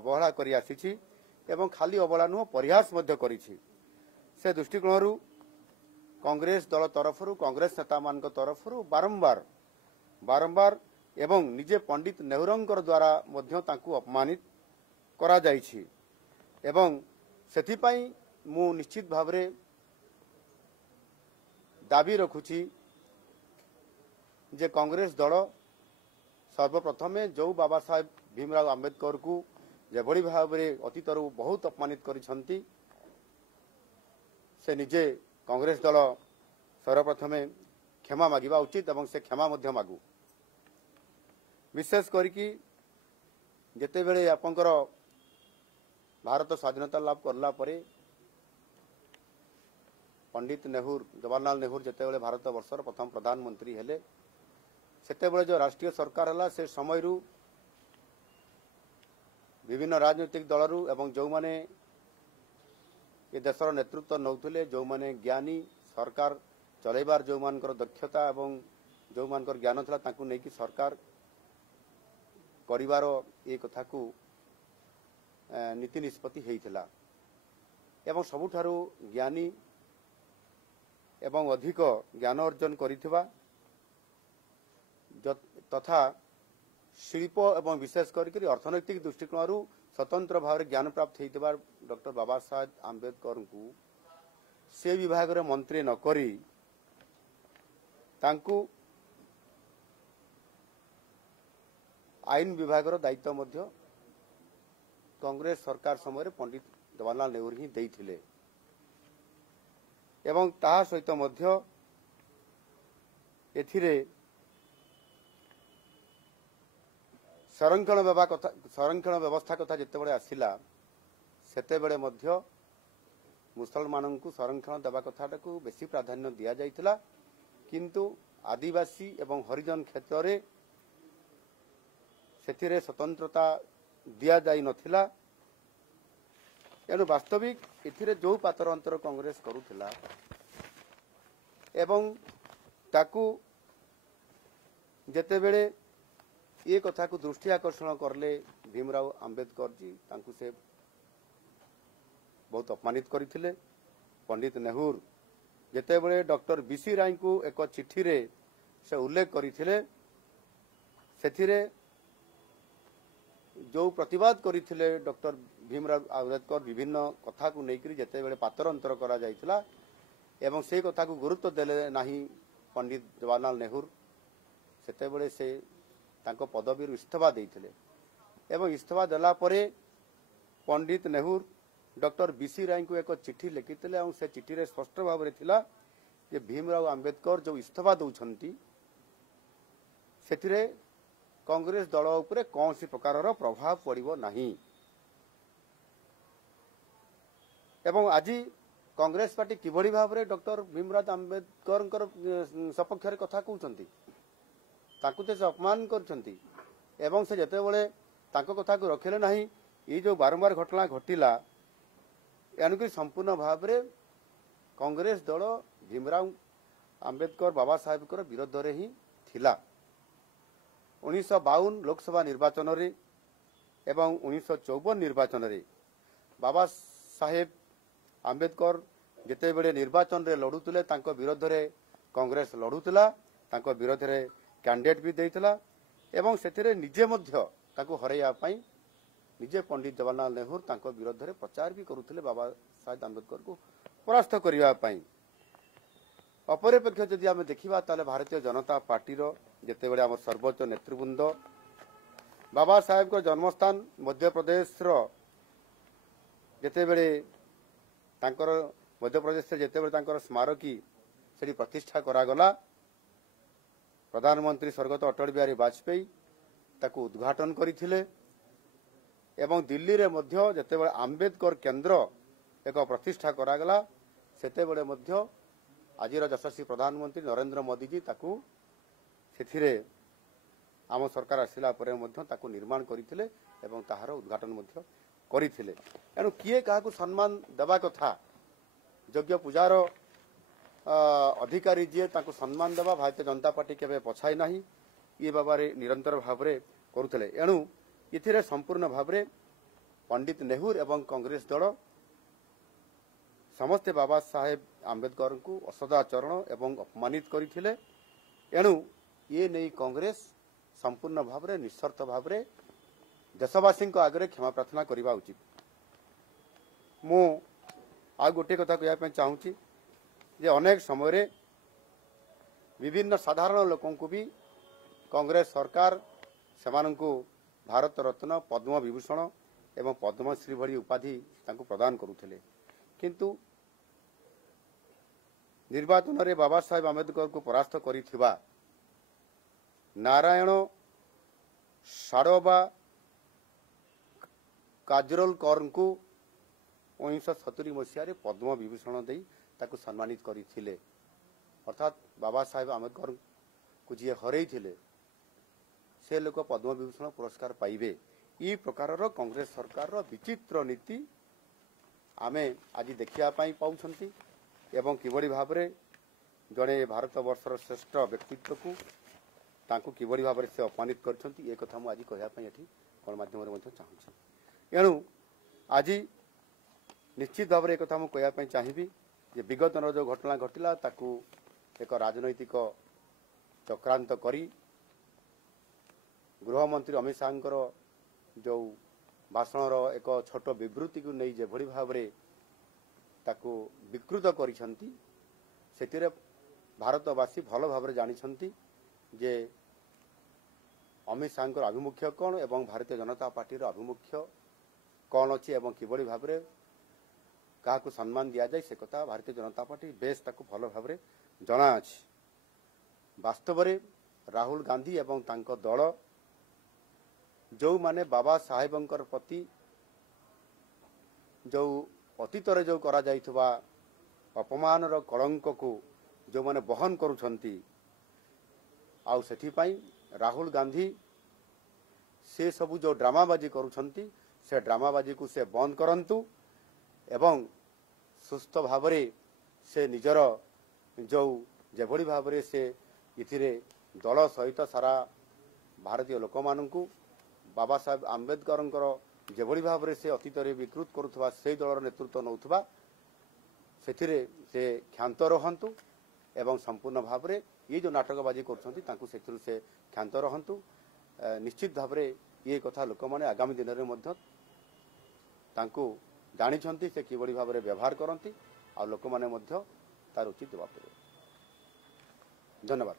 अवहेला करि आसीछि एवं खाली अवहेला नुह परिहास मध्य करिछि। से दृष्टिकोणरू कांग्रेस दल तरफरू कांग्रेस नेता मान तरफरू बारंबार बारंबार एवं निजे पंडित नेहरूंकर द्वारा मध्य तांकु अपमानित करा जाइछि एवं सेथिपाई मु निश्चित भावरे दाबी रखुछि जे कांग्रेस दल सर्वप्रथमे जो बाबा साहेब भीमराव आंबेडकर को जेभली भाव में अतीतरू बहुत अपमानित करिसंती से निजे कांग्रेस दल सर्वप्रथमे क्षमा मागिबा उचित एवं से क्षमा मध्य मागु। विशेष करके जेते बेले आपंकर भारत स्वाधीनता लाभ करला परे पंडित नेहरू जवाहरलाल नेहरू जेते बेले भारत वर्षर प्रथम प्रधानमंत्री हेले सेते बेले जो राष्ट्रीय सरकार हला से समय विभिन्न राजनीतिक दलरू एवं जो माने ये देशर नेतृत्व नौथिले जो माने ज्ञानी सरकार चलैबार जो मानकर दक्षता एवं जो मानकर ज्ञान थला ताकू नै कि सरकार करिवार ए कथा को नीति निष्पत्ति हेइथिला एवं सबुठारू ज्ञानी एवं अधिक ज्ञान अर्जन करिथिबा तथा शिल्प एवं विशेष करके अर्थनैतिक दृष्टिकोणरू स्वतंत्र भाव ज्ञान प्राप्त होइथिबा डॉक्टर बाबा साहेब आंबेडकर को से विभाग रे मंत्री न करी तांकू आईन विभाग दायित्व मध्य कांग्रेस सरकार समय पंडित जवाहरलाल नेहरू ही देइथिले एवं ता सहित मध्य एथिरे संरक्षण व्यवस्था कथा जितेबाला आसला सेतेबेले मध्य मुसलमान को संरक्षण देवा कथा को बेसी प्राधान्य दिया जाइथिला किंतु आदिवासी एवं हरिजन क्षेत्र में सेथिरे स्वतंत्रता दिया जाई नथिला एनु वास्तविक एथिरे जो पातर अंतर कांग्रेस करुथिला एवं ताकू जेतेबेले ये कथा को दृष्टि आकर्षण करले भीमराव आंबेडकर जी तांकू से बहुत अपमानित करथिले। पंडित नेहरू जेतेबेले डॉक्टर बीसी राय को एक चिठी रे से उल्लेख करथिले सेथिरे जो प्रतिवाद करथिले डॉक्टर भीमराव आंबेडकर विभिन्न कथा को लेकर जेतेबेले पातर अंतर करा जाइथिला एवं से कथा को गुरुत्व देले नाही पंडित जवाहरलाल नेहरू सेतेबेले से तांको पदवी इस्तीफा देइथिले एवं इस्तीफा देला परे पंडित नेहरू डॉक्टर बीसी राय को एक चिठी लिखिथिले एवं से चिठी रे स्पष्ट भाव रे थिला जे भीमराव आंबेडकर जो इस्तीफा दउछंती सेथिरे कांग्रेस दल उपरे कौन सी प्रकार प्रभाव पड़िबो नाही एवं आज कांग्रेस पार्टी किभली भाव रे डॉक्टर भीमराव आंबेडकर सपक्ष रे कथा कहउछंती ताकू से अपमान करछंती एवं से जेतेबेले तांको कथा को रखिले नाही ये जो बारंबार घटना घटिला यानी संपूर्ण भाव रे कांग्रेस दल भीमराव आंबेडकर बाबा साहेब कर विरोध रे ही थिला। 1952 लोकसभा निर्वाचन रे एवं 1954 निर्वाचन रे बाबा साहेब आंबेडकर जेतेबेले निर्वाचन रे लड़ुतले तांको विरोध रे कांग्रेस लड़ुतला तांको विरोध रे कैंडिडेट भी देइतला एवं सेथिरे निजे मध्य तांको हरैया पई निजे पंडित जवाहरलाल नेहरू तांको विरोध रे प्रचार भी करुतले बाबा साहेब आंबेडकर को परास्त करिया पई। अपरपेक्ष जदि आम देखा ताले भारतीय जनता पार्टी रो जेतेबेले आम सर्वोच्च नेतृवृंद बाबा साहेब को जन्मस्थान मध्य प्रदेश रो जेतेबेले तांकर मध्य प्रदेश से जेतेबेले तांकर स्मारकी सेठी प्रतिष्ठा करागला प्रधानमंत्री स्वर्गत अटल बिहारी वाजपेयी ताकू उद्घाटन करथिले एवं दिल्ली रे मध्य जेतेबेले आंबेडकर केंद्र एक प्रतिष्ठा करागला सेतेबेले मध्य आजिर यशस्वी प्रधानमंत्री नरेंद्र मोदी जी ताकू सेथिरे आम सरकार आसिला परे मध्य ताकू निर्माण करथिले एवं ताहार उद्घाटन मध्य करथिले। एनु किए काहाकू सम्मान देबा कथा यज्ञ पूजार अधिकारी जी ताकू सम्मान देबा भारतीय जनता पार्टी केबे पछाई नाही ये बाबारे निरंतर भावरे करुथले। एणु इथिरे संपूर्ण भावरे पंडित नेहरू एवं कांग्रेस दल समस्ते बाबा साहेब आंबेडकर को असदाचरण एवं अपमानित करथिले। एणु ये नहीं कांग्रेस संपूर्ण भाव में निस्वार्थ भाव में देशवासी आगे क्षमा प्रार्थना करने उचित। मु आ गोटे कथा कहवाई चाहूँगी जे अनेक समय विभिन्न साधारण लोकों को भी कांग्रेस सरकार सेमानंकु भारत रत्न पद्म विभूषण एवं पद्मश्री भली उपाधि तांको प्रदान करुथिले, किंतु निर्वाचन रे बाबा साहेब आंबेडकर को परास्त करिथिबा नारायण साड़ोबा काजरोलकर को 1970 मसीह पद्म विभूषण दे ताकू सम्मानित करथिले। अर्थात बाबा साहेब आंबेडकर को जी हरई थिले से लोक पद्म विभूषण पुरस्कार पाइबे। ई प्रकार कांग्रेस सरकार विचित्र नीति आमे आज देखिया पाई पाउछंती एवं किबड़ी भाव में जड़े भारत वर्षर श्रेष्ठ व्यक्तित्व को तांको किबड़ी भाव से अपमानित करछंती। ए कथा मु आज कहया पाई एठी गणमाध्यम रे मध्य चाहूछि। एणु आज निश्चित भाव में एक कथा मु कहया पाई चाहिबी जे विगत जो घटना घटिला ताकू एक राजनैतिक चक्रांत करी गृहमंत्री अमित शाह जो भाषण एक छोट विवृत्ति को नहीं जेभली भाव में ताकू विकृत करिसंती सेतिरे भारतवासी भल भाव जानिछंती जे अमित शाह आभिमुख्य कौन एवं भारतीय जनता पार्टी आभिमुख्य कौन अच्छी एवं किभली भाव में क्या सम्मान दि जाए से कथा भारतीय जनता पार्टी बेस ताकू भल भाव में जना अछि। वास्तव में राहुल गांधी एवं तांको दल जो माने बाबा साहेबंकर प्रति जो अतीत जो करा जाइथबा अपमान रो कलंक को जो माने बहन करुछंती आउ सेठी पई राहुल गांधी से सबु जो ड्रामाबाजी करुछंती से ड्रामाबाजी को से बंद करंतु एवं सुस्थ भाव से निजर जो जेभली भाव से इथिरे दल सहित सारा भारतीय लोक मानू बाबा साहेब आंबेडकर जेभली भाव से अतीत विकृत करुवा से दलर नेतृत्व नौथबा से क्षांत रहंतु एवं संपूर्ण भाव में ये जो नाटकबाजी कर से क्षांत रहंतु। निश्चित भाव में ये कथा लोक मैंने आगामी दिन में जानी से किभली भाव में व्यवहार करती आ लोक मैंने तार उचित जवाब देवे। धन्यवाद।